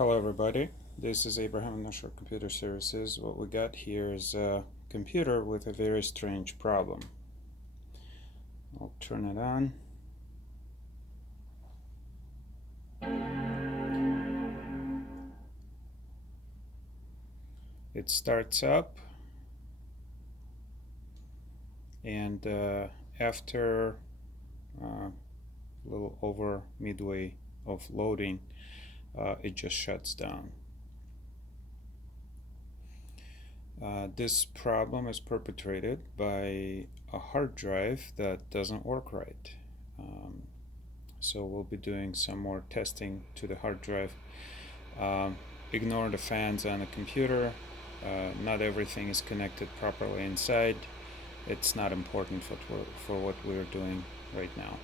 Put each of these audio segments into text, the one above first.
Hello everybody, this is Abraham in Short Computer Services. What we got here is a computer with a very strange problem. I'll turn it on. It starts up and after a little over midway of loading, it just shuts down. This problem is perpetrated by a hard drive that doesn't work right. So we'll be doing some more testing to the hard drive. Ignore the fans on the computer. Not everything is connected properly inside. It's not important for what we're doing right now.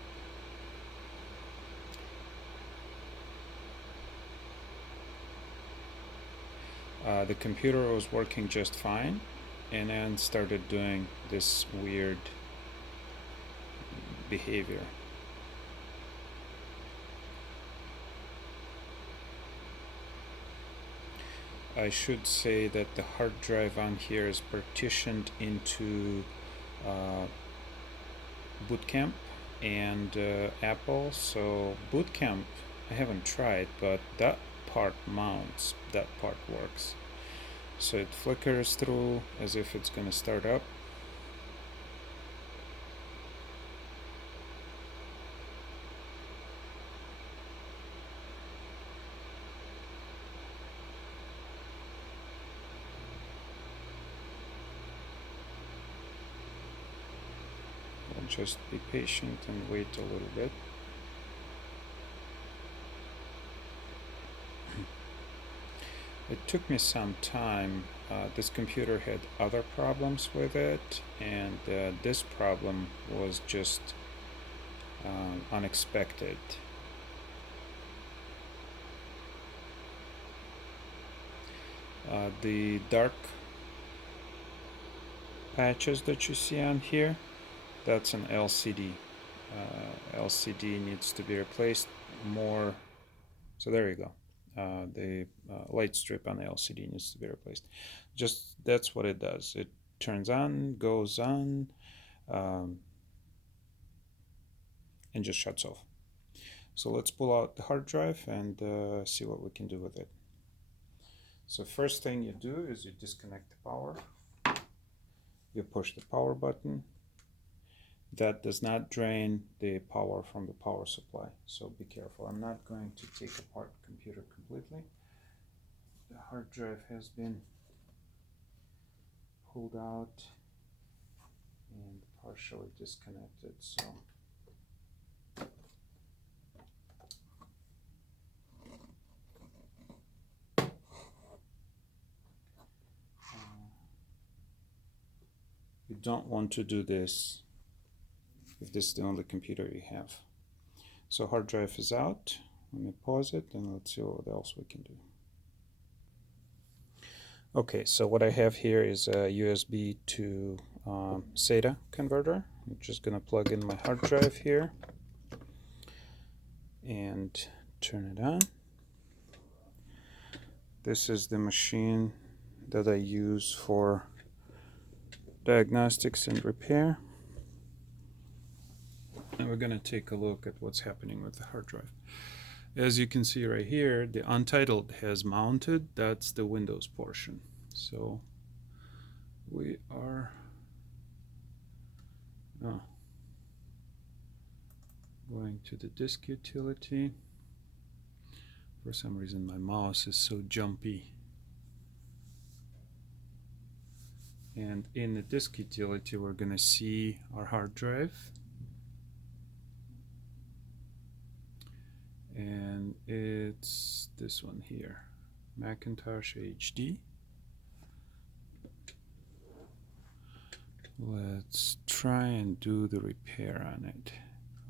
The computer was working just fine and then started doing this weird behavior. I should say that the hard drive on here is partitioned into Boot Camp and Apple. So Boot Camp I haven't tried, but that part mounts, that part works. So it flickers through as if it's going to start up. I'll just be patient and wait a little bit. It took me some time. This computer had other problems with it, and this problem was just unexpected. The dark patches that you see on here, that's an LCD. LCD needs to be replaced more. So there you go. The light strip on the LCD needs to be replaced. Just that's what it does. It turns on, goes on, and just shuts off. So let's pull out the hard drive and see what we can do with it. So first thing you do is you disconnect the power. You push the power button. That does not drain the power from the power supply, so be careful. I'm not going to take apart the computer completely. The hard drive has been pulled out and partially disconnected, so you don't want to do this if this is the only computer you have. So hard drive is out. Let me pause it and let's see what else we can do. Okay, so what I have here is a USB to SATA converter. I'm just gonna plug in my hard drive here and turn it on. This is the machine that I use for diagnostics and repair. And we're going to take a look at what's happening with the hard drive. As you can see right here, the untitled has mounted. That's the Windows portion. So we are going to the disk utility. For some reason my mouse is so jumpy. And in the disk utility we're going to see our hard drive. And it's this one here, Macintosh HD. Let's try and do the repair on it.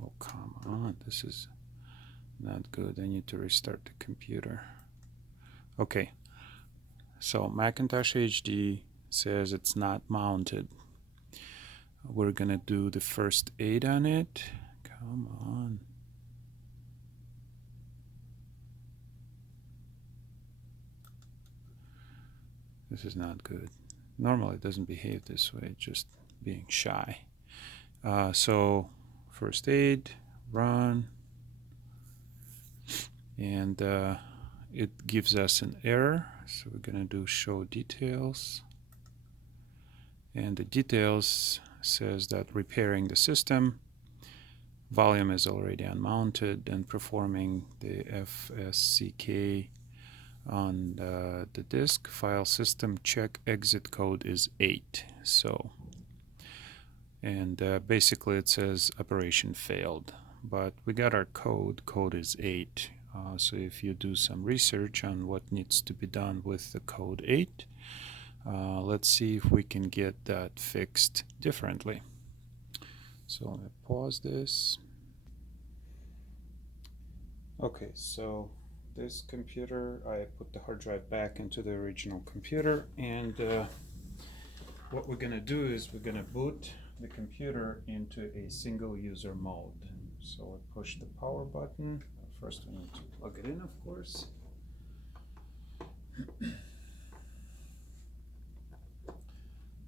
Oh, come on, this is not good. I need to restart the computer. Okay, so Macintosh HD says it's not mounted. We're gonna do the first aid on it. Come on. This is not good. Normally it doesn't behave this way, just being shy. So first aid, run, and it gives us an error. So we're gonna do show details. And the details says that repairing the system, volume is already unmounted and performing the FSCK on the disk. File system check exit code is 8. So, and basically it says operation failed, but we got our code. Code is 8. So if you do some research on what needs to be done with the code 8, let's see if we can get that fixed differently. So let me pause this. Okay, so this computer, I put the hard drive back into the original computer, and what we're gonna do is we're gonna boot the computer into a single user mode. So I push the power button. First we need to plug it in, of course.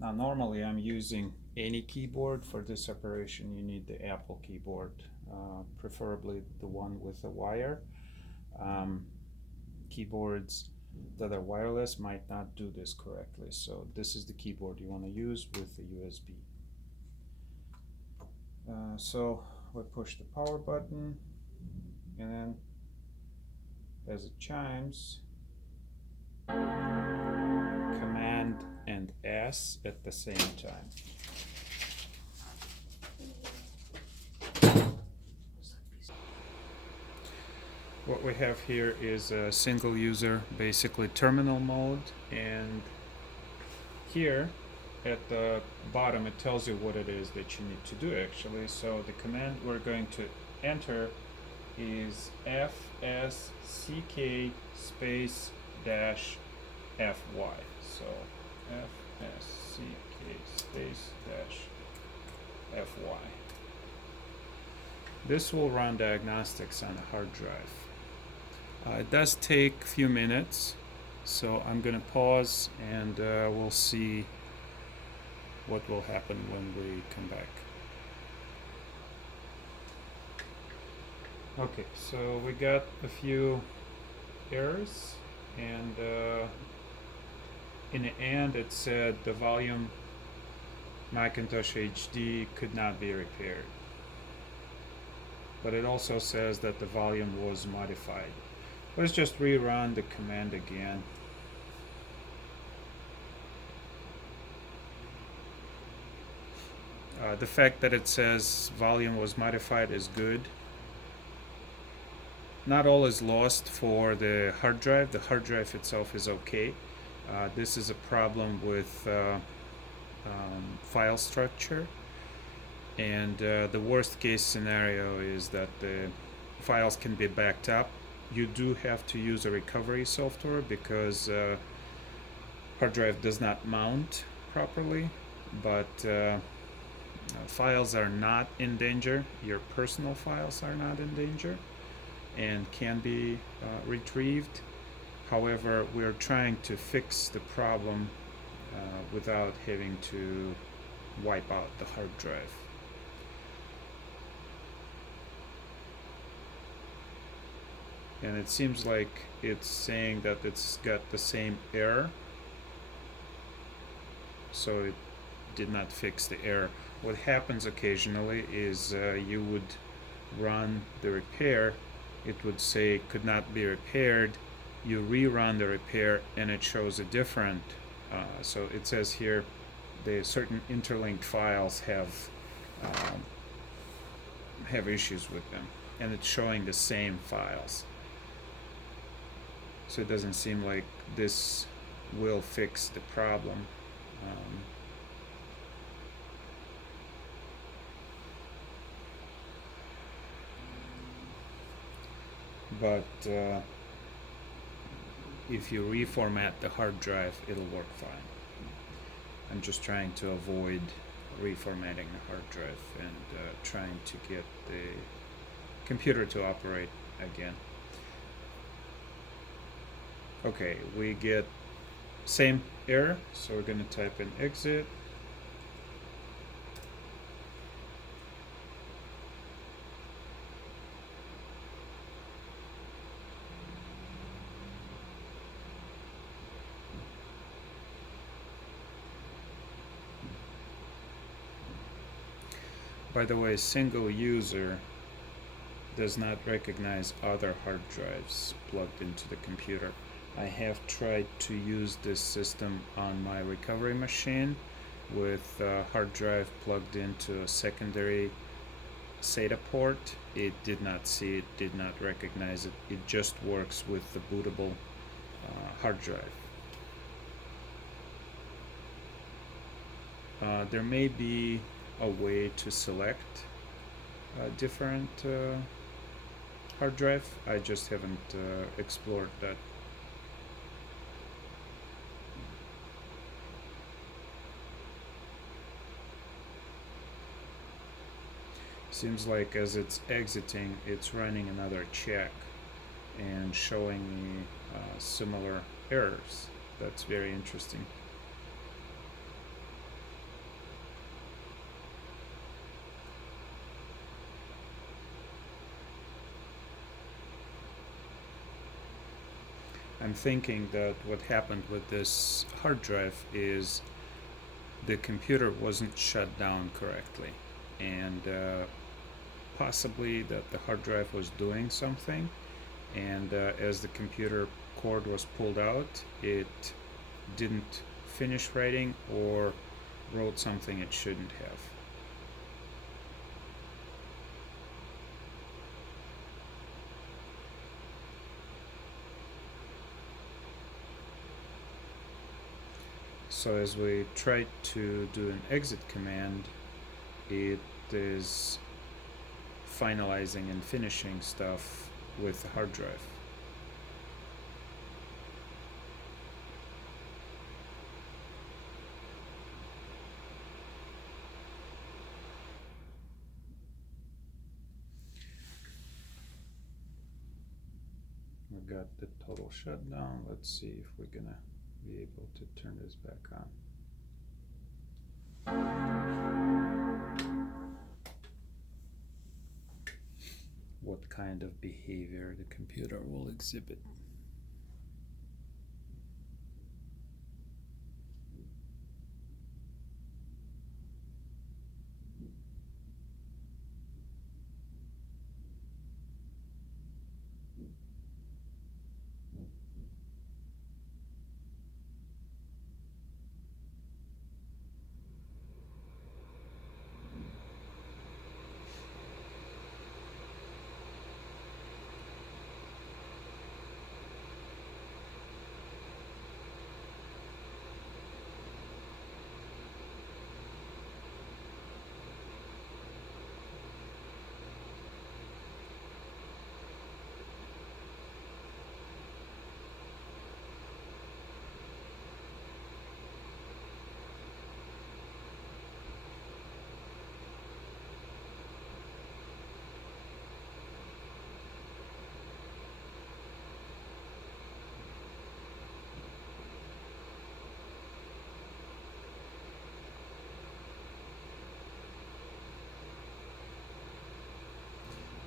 Now normally I'm using any keyboard. For this operation you need the Apple keyboard, preferably the one with a wire. Keyboards that are wireless might not do this correctly, so this is the keyboard you want to use with the USB. So we push the power button, and then as it chimes, Command and S at the same time. What we have here is a single user, basically terminal mode, and here at the bottom it tells you what it is that you need to do actually. So the command we're going to enter is fsck space dash fy. So fsck space dash fy. This will run diagnostics on a hard drive. It does take a few minutes, so I'm going to pause and we'll see what will happen when we come back. Okay, so we got a few errors, and in the end it said the volume Macintosh HD could not be repaired. But it also says that the volume was modified. Let's just rerun the command again. The fact that it says volume was modified is good. Not all is lost for the hard drive. The hard drive itself is okay. This is a problem with file structure. And the worst case scenario is that the files can be backed up. You do have to use a recovery software because hard drive does not mount properly, but files are not in danger. Your personal files are not in danger and can be retrieved. However, we're trying to fix the problem without having to wipe out the hard drive. And it seems like it's saying that it's got the same error, so it did not fix the error. What happens occasionally is you would run the repair, it would say could not be repaired, you rerun the repair and it shows a different, so it says here the certain interlinked files have issues with them, and it's showing the same files. So it doesn't seem like this will fix the problem. But if you reformat the hard drive, it'll work fine. I'm just trying to avoid reformatting the hard drive and trying to get the computer to operate again. Okay, we get Same error, so we're going to type in exit. By the way, single user does not recognize other hard drives plugged into the computer. I have tried to use this system on my recovery machine with a hard drive plugged into a secondary SATA port. It did not see it, did not recognize it. It just works with the bootable hard drive. There may be a way to select a different hard drive. I just haven't explored that. Seems like as it's exiting, it's running another check and showing me similar errors. That's very interesting. I'm thinking that what happened with this hard drive is the computer wasn't shut down correctly, and possibly that the hard drive was doing something, and as the computer cord was pulled out, it didn't finish writing or wrote something it shouldn't have. So as we try to do an exit command, it is finalizing and finishing stuff with the hard drive. We got the total shutdown. Let's see if we're gonna be able to turn this back on. What kind of behavior the computer will exhibit.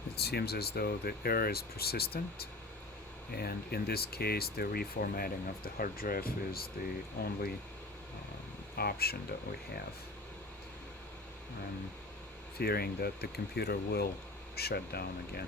It seems as though the error is persistent, and in this case the reformatting of the hard drive is the only option that we have. I'm fearing that the computer will shut down again.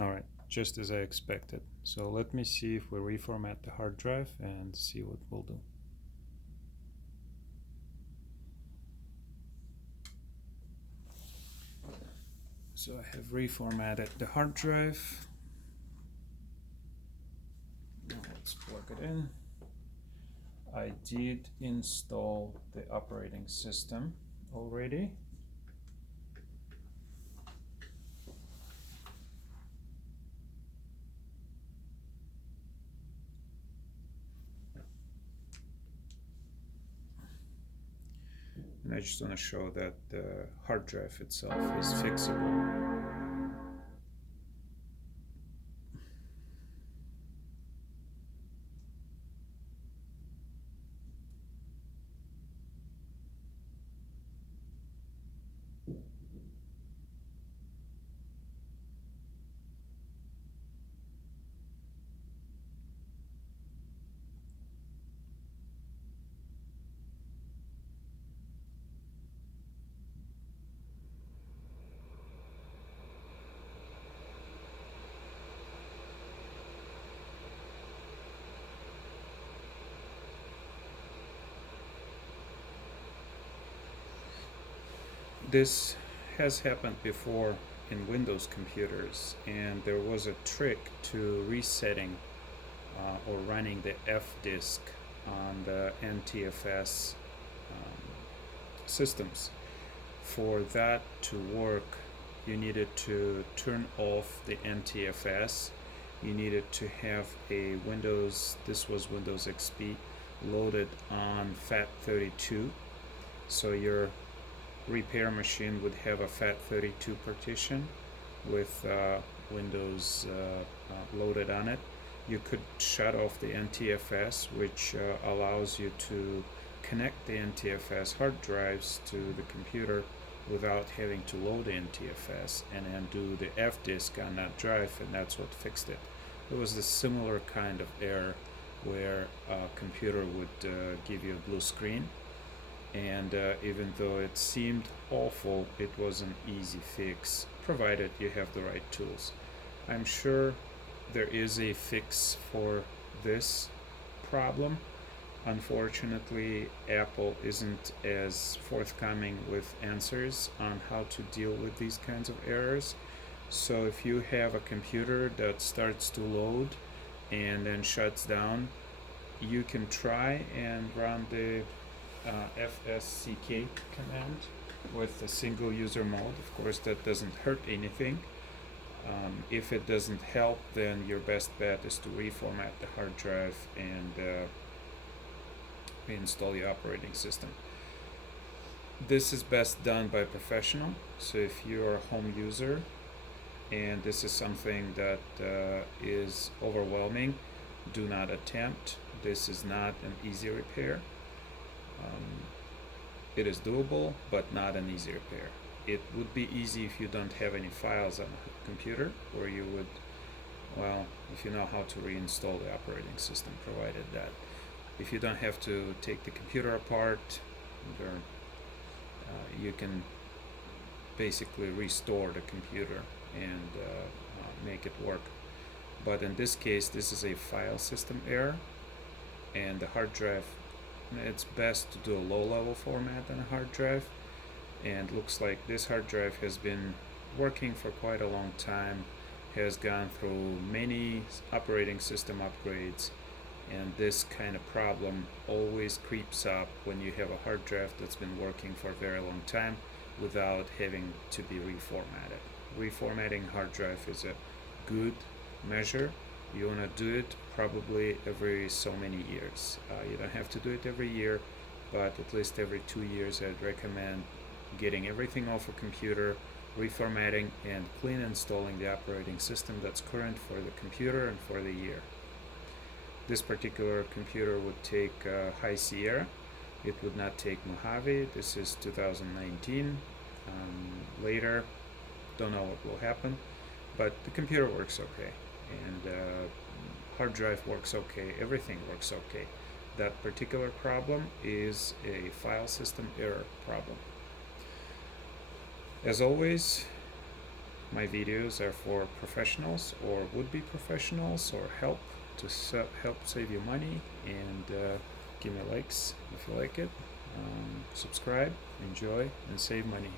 Alright, just as I expected. So let me see if we reformat the hard drive and see what we'll do. So I have reformatted the hard drive. Now let's plug it in. I did install the operating system already. And I just want to show that the hard drive itself is fixable. This has happened before in Windows computers, and there was a trick to resetting or running the F disk on the NTFS systems. For that to work, you needed to turn off the NTFS. You needed to have a Windows, this was Windows XP, loaded on FAT32. So your repair machine would have a FAT32 partition with Windows loaded on it. You could shut off the NTFS, which allows you to connect the NTFS hard drives to the computer without having to load the NTFS, and then do the F disk on that drive, and that's what fixed it. It was a similar kind of error where a computer would give you a blue screen, and even though it seemed awful, it was an easy fix provided you have the right tools. I'm sure there is a fix for this problem. Unfortunately, Apple isn't as forthcoming with answers on how to deal with these kinds of errors. So if you have a computer that starts to load and then shuts down, you can try and run the FSCK command with a single user mode. Of course, that doesn't hurt anything. If it doesn't help, then your best bet is to reformat the hard drive and reinstall the operating system. This is best done by a professional. So if you're a home user and this is something that is overwhelming, do not attempt. This is not an easy repair. It is doable, but not an easy repair. It would be easy if you don't have any files on a computer, or you would, well, if you know how to reinstall the operating system, provided that. If you don't have to take the computer apart, or, you can basically restore the computer and make it work. But in this case, this is a file system error, and the hard drive, it's best to do a low-level format on a hard drive, and looks like this hard drive has been working for quite a long time, has gone through many operating system upgrades, and this kind of problem always creeps up when you have a hard drive that's been working for a very long time without having to be reformatted. Reformatting hard drive is a good measure. You want to do it probably every so many years. You don't have to do it every year, but at least every 2 years I'd recommend getting everything off a computer, reformatting, and clean installing the operating system that's current for the computer and for the year. This particular computer would take High Sierra. It would not take Mojave. This is 2019. Later, don't know what will happen, but the computer works okay, and hard drive works okay, everything works okay. That particular problem is a file system error problem. As always, my videos are for professionals or would-be professionals, or help save you money, and give me likes if you like it. Subscribe, enjoy, and save money.